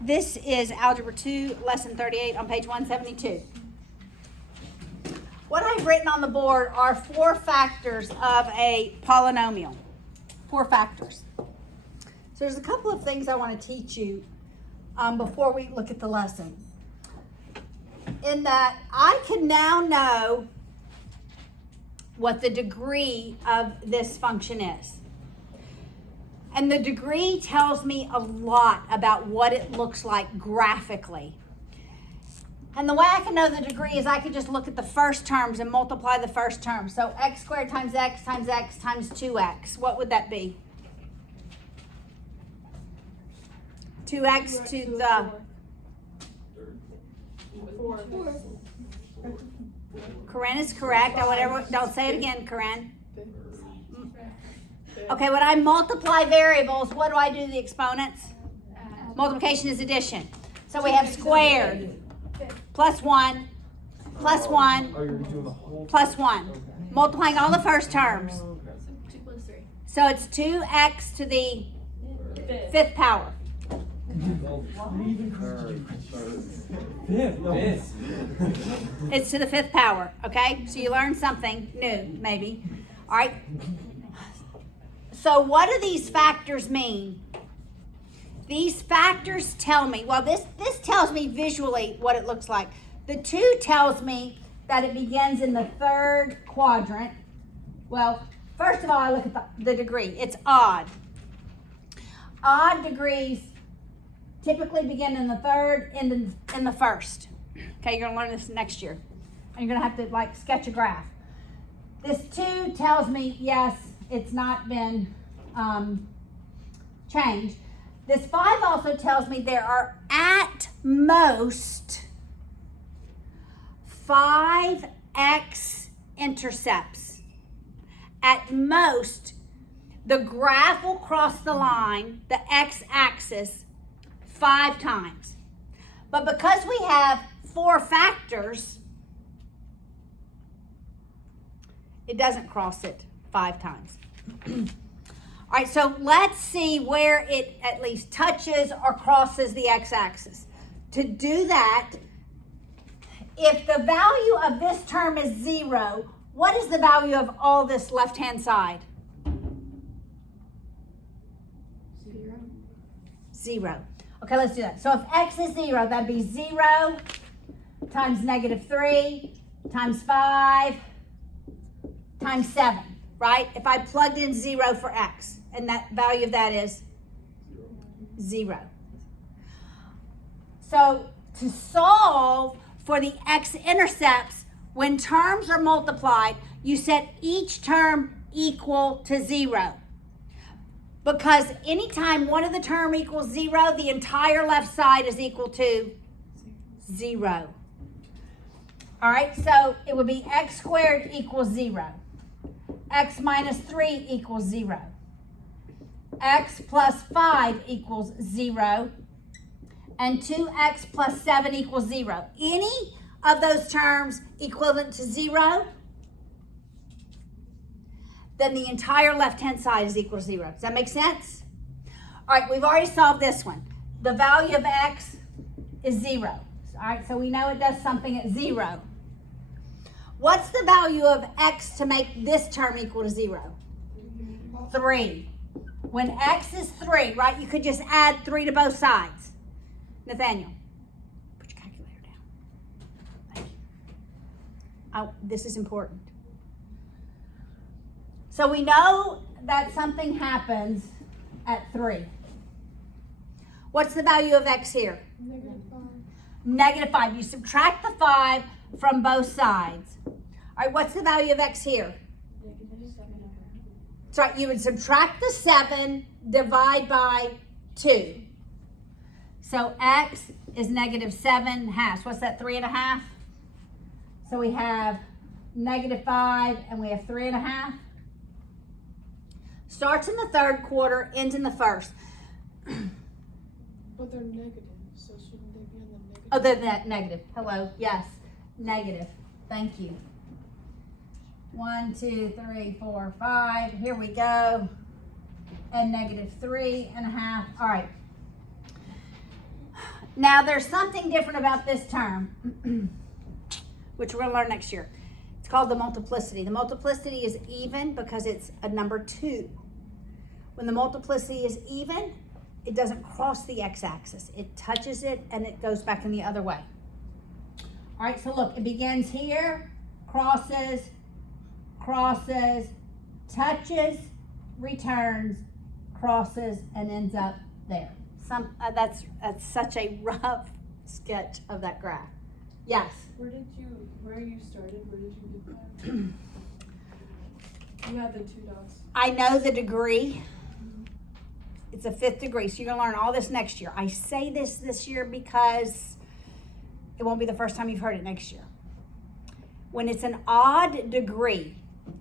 This is Algebra 2, Lesson 38 on page 172. What I've written on the board are 4 factors of a polynomial. 4 factors. So there's a couple of things I want to teach you before we look at the lesson. In that I can now know what the degree of this function is. And the degree tells me a lot about what it looks like graphically. And the way I can know the degree is I can just look at the first terms and multiply the first term. So x squared times x times x times 2x. What would that be? 2x to the... Corinne is correct. Don't say it again, Corinne. Okay, when I multiply variables, what do I do to the exponents? Multiplication is addition. So we have squared plus 1 plus 1 plus 1. Multiplying all the first terms. 2 plus 3. So it's 2x to the 5th power. It's to the 5th power, okay? So you learned something new, maybe. All right. So what do these factors mean? These factors tell me, well, this tells me visually what it looks like. The 2 tells me that it begins in the 3rd quadrant. Well, first of all, I look at the degree. It's odd. Odd degrees typically begin in the 3rd and in the 1st. Okay, you're going to learn this next year. And you're going to have to sketch a graph. This 2 tells me, yes, it's not been changed. This 5 also tells me there are at most 5 x-intercepts. At most, the graph will cross the line, the x-axis, 5 times. But because we have 4 factors, it doesn't cross it 5 times. All right, so let's see where it at least touches or crosses the x-axis. To do that, if the value of this term is 0, what is the value of all this left-hand side? 0. Okay, let's do that. So if x is 0, that'd be 0 times -3 times 5 times 7. Right? If I plugged in 0 for x, and that value of that is 0. So to solve for the x-intercepts, when terms are multiplied, you set each term equal to 0. Because anytime one of the term equals 0, the entire left side is equal to 0. All right, so it would be x squared equals 0. X minus 3 equals 0. X plus 5 equals 0. And 2x plus 7 equals 0. Any of those terms equivalent to 0, then the entire left-hand side is equal to 0. Does that make sense? All right, we've already solved this one. The value of x is 0. All right, so we know it does something at 0. What's the value of x to make this term equal to 0? 3. When x is 3, right, you could just add 3 to both sides. Nathaniel, put your calculator down. Thank you. Oh, this is important. So we know that something happens at 3. What's the value of x here? -5. -5. You subtract the 5 from both sides. All right, what's the value of x here? So you would subtract the 7, divide by 2. So x is -7/2. What's that, 3.5? So we have -5 and we have 3.5. Starts in the 3rd quarter, ends in the 1st. But they're negative, so shouldn't they be on the negative? Oh, they're negative. Hello, yes, negative. Thank you. 1, 2, 3, 4, 5. Here we go. And -3.5. All right. Now, there's something different about this term, which we're going to learn next year. It's called the multiplicity. The multiplicity is even because it's a number 2. When the multiplicity is even, it doesn't cross the x-axis. It touches it and it goes back in the other way. All right, so look, it begins here, crosses, crosses, touches, returns, crosses, and ends up there. That's such a rough sketch of that graph. Yes? Where you started, where did you get that? You had the 2 dots. I know the degree. It's a 5th degree, so you're going to learn all this next year. I say this year because it won't be the first time you've heard it next year. When it's an odd degree,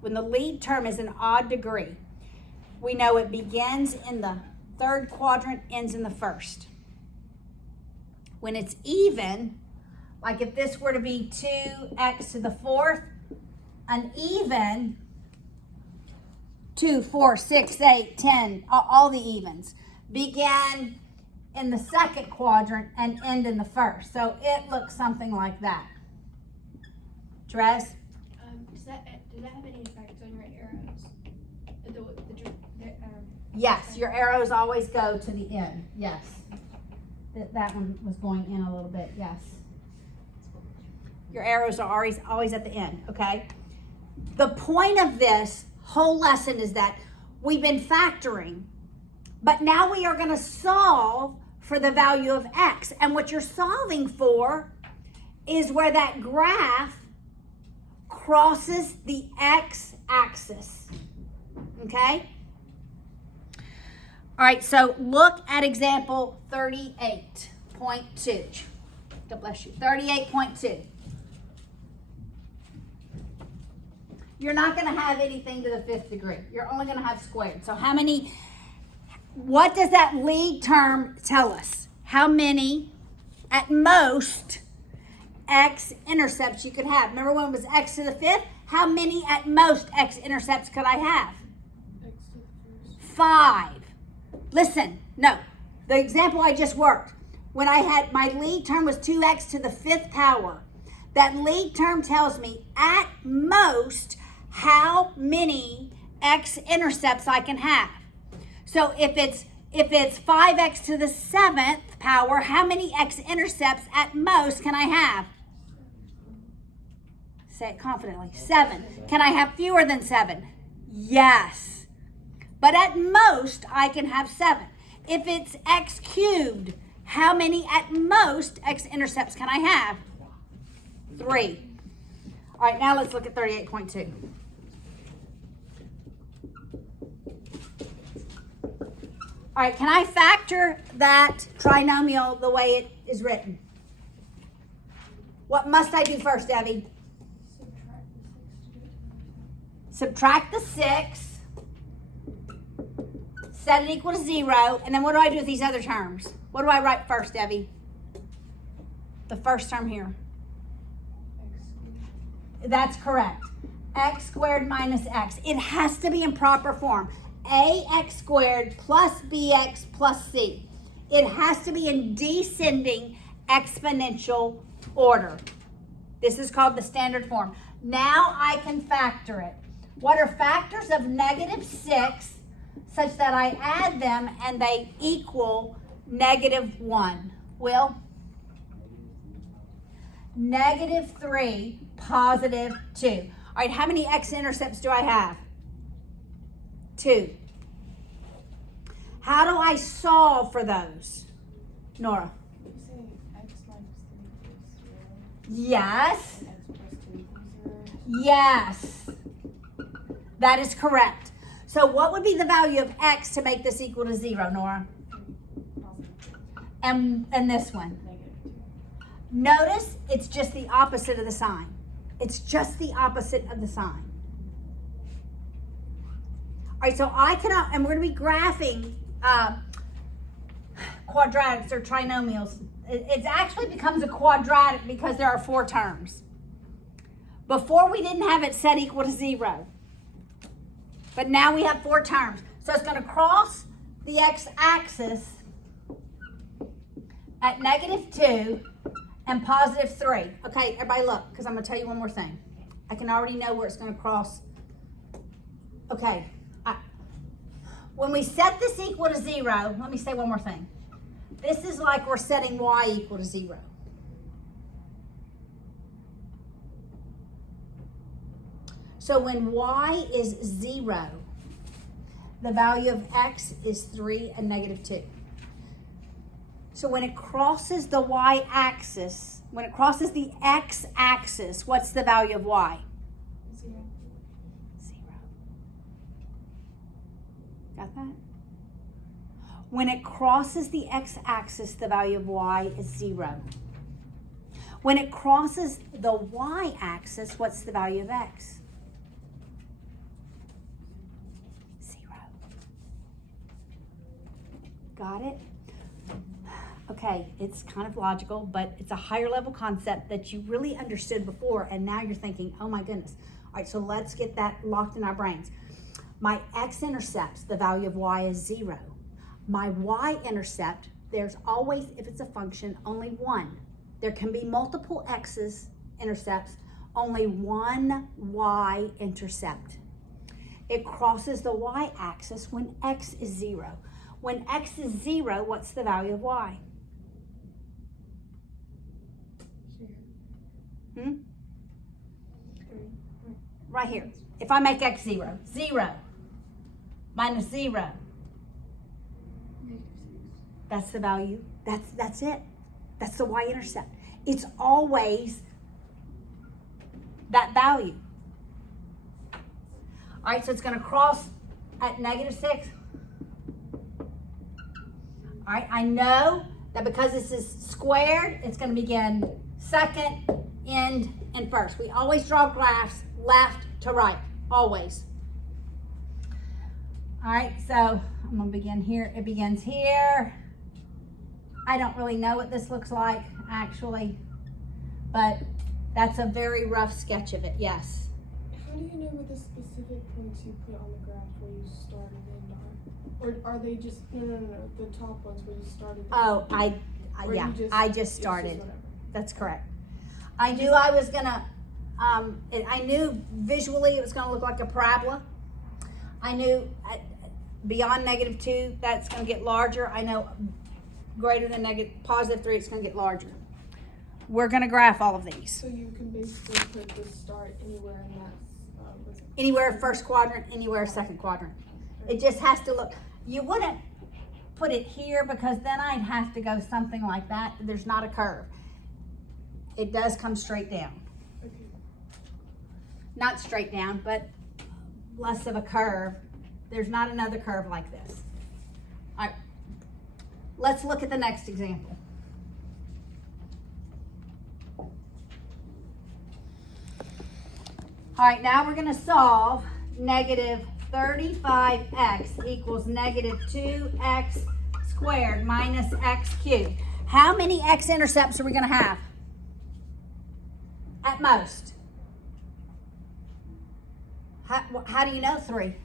when the lead term is an odd degree, we know it begins in the 3rd quadrant, ends in the 1st. When it's even, like if this were to be 2x to the 4th, an even 2, 4, 6, 8, 10, all the evens begin in the 2nd quadrant and end in the 1st. So it looks something like that. Dress? Does that have any effect on your arrows? Yes, your arrows always go to the end. Yes. That one was going in a little bit. Yes. Your arrows are always at the end, okay? The point of this whole lesson is that we've been factoring, but now we are going to solve for the value of x. And what you're solving for is where that graph crosses the x-axis, okay? All right, so look at example 38.2. God bless you. 38.2. You're not going to have anything to the 5th degree. You're only going to have squared. So what does that lead term tell us? How many, at most, x-intercepts you could have? Remember when it was x to the 5th? How many at most x-intercepts could I have? X to the 1st. 5. Listen, no, the example I just worked, when I had my lead term was 2x to the 5th power, that lead term tells me at most how many x-intercepts I can have. So if it's 5x to the 7th power, how many x-intercepts at most can I have? Say it confidently. 7. Can I have fewer than 7? Yes. But at most, I can have 7. If it's x cubed, how many at most x-intercepts can I have? 3. All right, now let's look at 38.2. All right, can I factor that trinomial the way it is written? What must I do first, Debbie? Subtract the 6. Set it equal to 0, and then what do I do with these other terms? What do I write first, Debbie? The first term here. That's correct. X squared minus x. It has to be in proper form. Ax squared plus bx plus c. It has to be in descending exponential order. This is called the standard form. Now I can factor it. What are factors of -6 such that I add them and they equal -1? Will? -3, +2. All right, how many x-intercepts do I have? 2. How do I solve for those? Nora? You say x minus 3 equals 0. Yes. X plus 2 equals 0. Yes. That is correct. So what would be the value of x to make this equal to 0, Nora? And this one? -2. Notice it's just the opposite of the sign. It's just the opposite of the sign. All right, so I can, and we're going to be graphing quadratics or trinomials. It actually becomes a quadratic because there are 4 terms. Before we didn't have it set equal to 0. But now we have 4 terms. So it's going to cross the x-axis at -2 and +3. Okay, everybody look, because I'm going to tell you one more thing. I can already know where it's going to cross. Okay, when we set this equal to 0, let me say one more thing. This is like we're setting y equal to 0. So when y is 0, the value of x is 3 and -2. So when it crosses the y-axis, when it crosses the x-axis, what's the value of y? 0. 0. Got that? When it crosses the x-axis, the value of y is 0. When it crosses the y-axis, what's the value of x? 0. Got it? Okay, it's kind of logical, but it's a higher level concept that you really understood before, and now you're thinking, oh my goodness. All right, so let's get that locked in our brains. My x-intercepts, the value of y is 0. My y-intercept, there's always, if it's a function, only one. There can be multiple x's intercepts, only one y-intercept. It crosses the y-axis when x is 0. When x is 0, what's the value of y? Right here. If I make x 0, 0 minus 0, that's the value. That's it. That's the y-intercept. It's always that value. All right, so it's going to cross at -6. All right, I know that because this is squared, it's going to begin second, end, and first. We always draw graphs left to right, always. All right, so I'm going to begin here. It begins here. I don't really know what this looks like, actually, but that's a very rough sketch of it, yes. How do you know what the specific points you put on the graph where you started and are? Or are they just, no, the top ones where you started? Oh, I just started. That's correct. I knew I was gonna, I knew visually it was gonna look like a parabola. I knew beyond -2, that's gonna get larger. I know greater than +3, it's gonna get larger. We're gonna graph all of these. So you can basically put the start anywhere in that. Anywhere first quadrant, anywhere second quadrant. It just has to look, you wouldn't put it here because then I'd have to go something like that. There's not a curve. It does come straight down. Okay. Not straight down, but less of a curve. There's not another curve like this. All right, let's look at the next example. All right, now we're gonna solve -35x equals -2x squared minus x cubed. How many x-intercepts are we gonna have? At most. How do you know 3?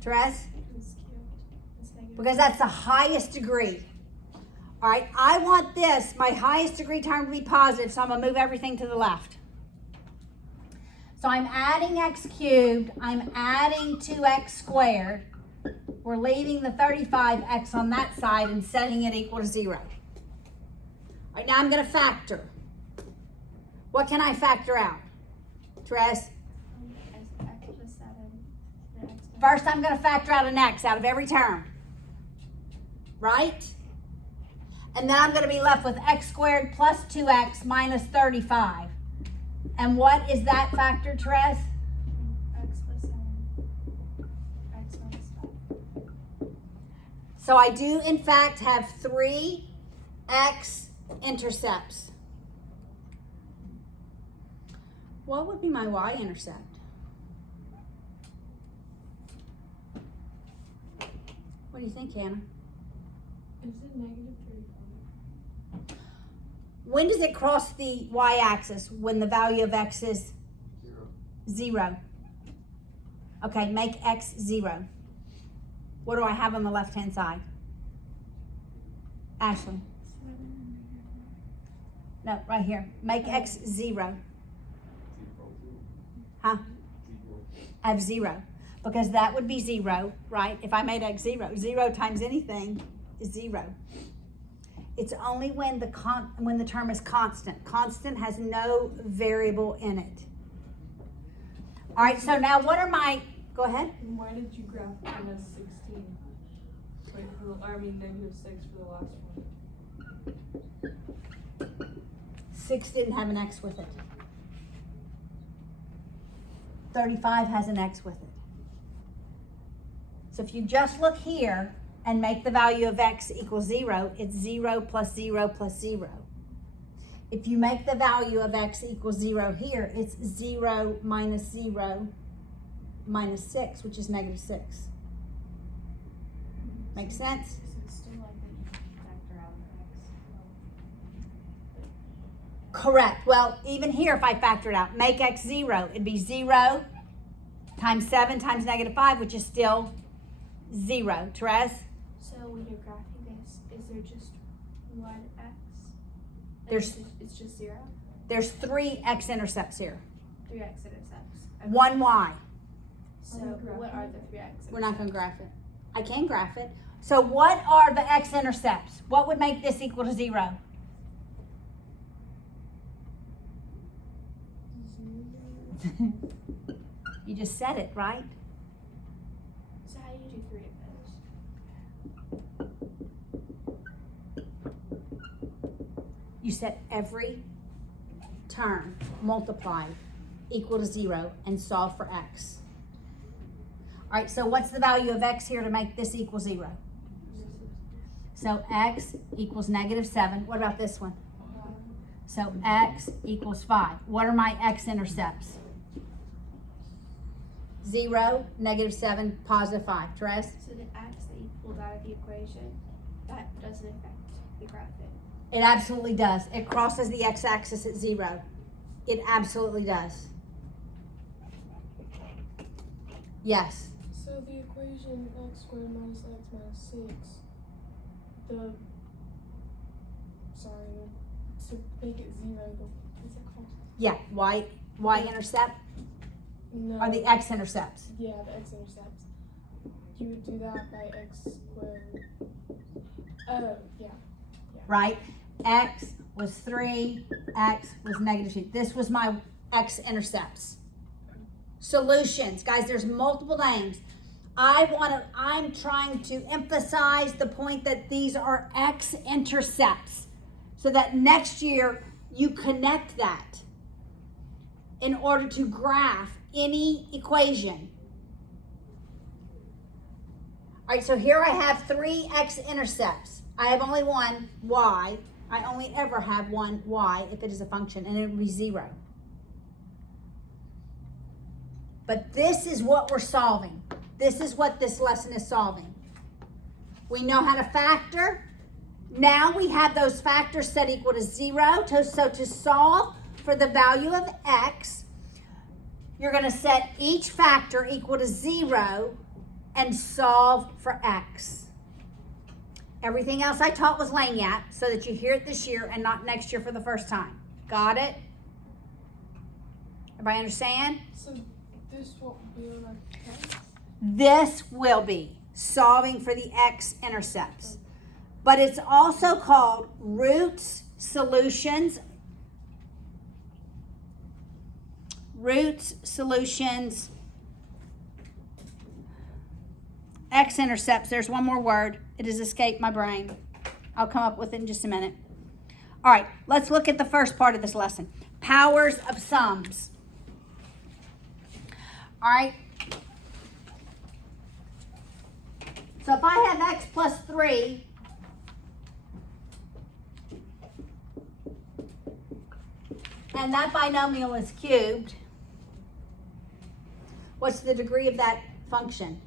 Therese? It's cubed. It's negative. Because that's the highest degree. All right, I want this, my highest degree term to be positive, so I'm gonna move everything to the left. So I'm adding x cubed, I'm adding 2x squared. We're leaving the 35x on that side and setting it equal to 0. All right, now I'm gonna factor. What can I factor out? Therese? X plus 7. First, I'm gonna factor out an x out of every term. Right? And then I'm going to be left with x squared plus 2x minus 35. And what is that factor, Therese? X plus 7. X minus 5. So I do, in fact, have 3 x-intercepts. What would be my y-intercept? What do you think, Hannah? Is it -35? When does it cross the y-axis? When the value of x is 0. Okay, make x 0. What do I have on the left-hand side? Ashley. No, right here. Make x 0. Huh? I have 0. Because that would be 0, right? If I made x 0. 0 times anything is 0. It's only when the term is constant. Constant has no variable in it. All right, so now what are my, go ahead. Why did you graph minus 16? Wait, I mean negative 6 for the last one. 6 didn't have an x with it. 35 has an x with it. So if you just look here and make the value of x equal 0, it's 0 plus 0 plus 0. If you make the value of x equals 0 here, it's 0 minus 0 minus 6, which is negative 6. Make sense? So it's still like when you factor out x. Correct. Well, even here, if I factor it out, make x 0, it'd be 0 times 7 times negative 5, which is still 0. Therese? So when you're graphing this, is there just one x? It's just 0? There's 3 x-intercepts here. 3 x-intercepts. Okay. 1 y. So what are the 3 x-intercepts? We're not going to graph it. I can graph it. So what are the x-intercepts? What would make this equal to 0? You just said it, right? So how do you do 3 of those? You set every term multiplied equal to 0 and solve for x. All right, so what's the value of x here to make this equal 0? So x equals negative 7. What about this one? So x equals 5. What are my x-intercepts? 0, negative 7, positive 5. Therese? So the x that you pulled out of the equation, that doesn't affect the graphic. It absolutely does. It crosses the x-axis at 0. It absolutely does. Yes. So the equation x squared minus x minus 6, to make it 0, what's it called? Yeah, y-intercept No. or the x-intercepts. Yeah, the x-intercepts. You would do that by x squared. Oh, yeah. Right? X was 3, x was negative 2. This was my x-intercepts. Solutions. Guys, there's multiple names. I'm trying to emphasize the point that these are x-intercepts so that next year you connect that in order to graph any equation. All right, so here I have 3 x-intercepts. I have only one y. I only ever have one y if it is a function, and it would be 0. But this is what we're solving. This is what this lesson is solving. We know how to factor. Now we have those factors set equal to 0. So to solve for the value of x, you're going to set each factor equal to 0 and solve for x. Everything else I taught was lagniappe so that you hear it this year and not next year for the first time. Got it? Everybody understand? So this won't be on our test? This will be solving for the x-intercepts. But it's also called roots, solutions, x-intercepts. There's one more word. It has escaped my brain. I'll come up with it in just a minute. All right, let's look at the first part of this lesson. Powers of sums. All right. So if I have x plus 3, and that binomial is cubed, what's the degree of that function?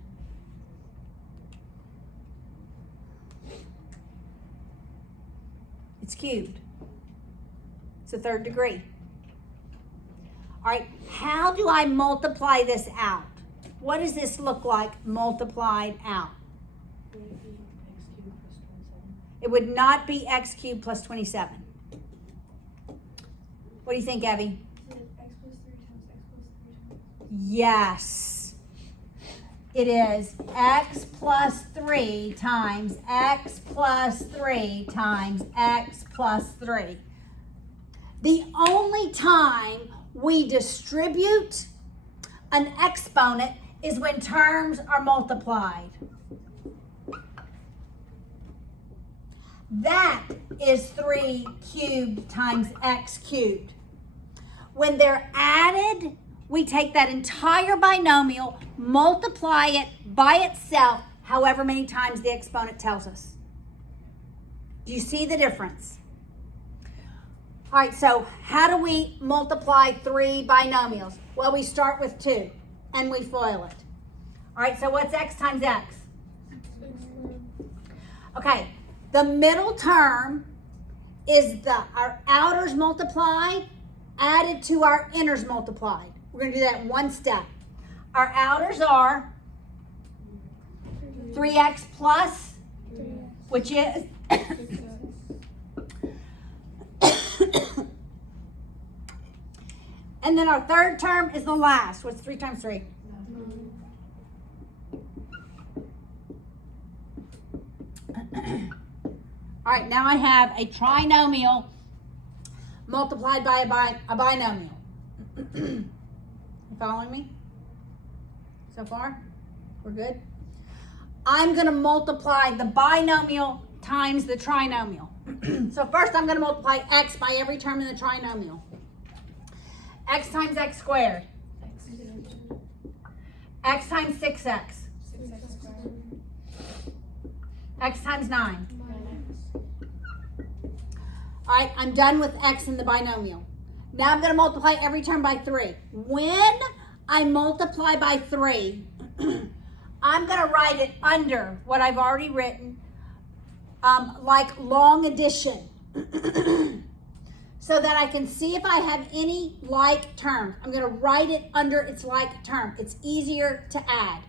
It's cubed. It's a third degree. All right, how do I multiply this out? What does this look like multiplied out? It would not be x cubed plus 27. What do you think, Evie? Is it x plus 3 times x plus 3 times? Yes. It is x plus 3 times x plus 3 times x plus 3. The only time we distribute an exponent is when terms are multiplied. That is 3 cubed times x cubed. When they're added, we take that entire binomial, multiply it by itself, however many times the exponent tells us. Do you see the difference? All right, so how do we multiply 3 binomials? Well, we start with 2 and we FOIL it. All right, so what's x times x? Okay, the middle term is our outers multiplied added to our inners multiplied. We're going to do that in one step. Our outers are 3x plus, which is and then our third term is the last. What's 3 times 3? All right, now I have a trinomial multiplied by a binomial. You following me so far? We're good? I'm going to multiply the binomial times the trinomial. So first I'm going to multiply x by every term in the trinomial. X times x squared. X times 6x. 6x squared. X times 9. All right, I'm done with x in the binomial. Now I'm going to multiply every term by 3. When I multiply by 3, I'm going to write it under what I've already written, like long addition, so that I can see if I have any like terms. I'm going to write it under its like term. It's easier to add.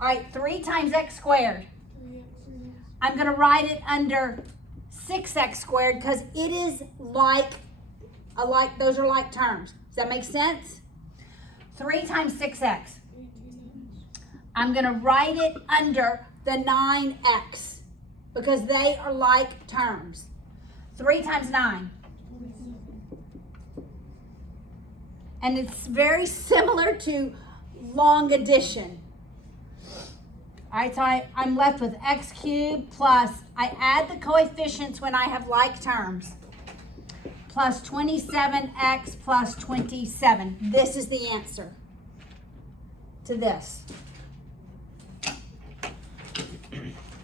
All right, 3 times x squared. I'm going to write it under 6x squared because it is those are like terms. Does that make sense? 3 times 6x. I'm going to write it under the 9x because they are like terms. 3 times 9. And it's very similar to long addition. All right, so I'm left with x cubed plus, I add the coefficients when I have like terms, plus 27x plus 27. This is the answer to this.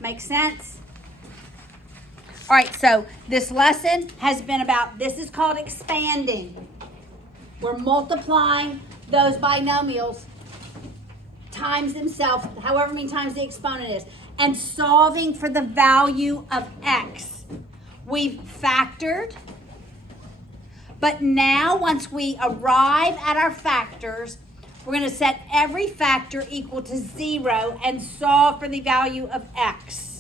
Make sense? All right, so this lesson has been about, this is called expanding. We're multiplying those binomials times themselves, however many times the exponent is, and solving for the value of x. We've factored, but now once we arrive at our factors, we're going to set every factor equal to 0 and solve for the value of x.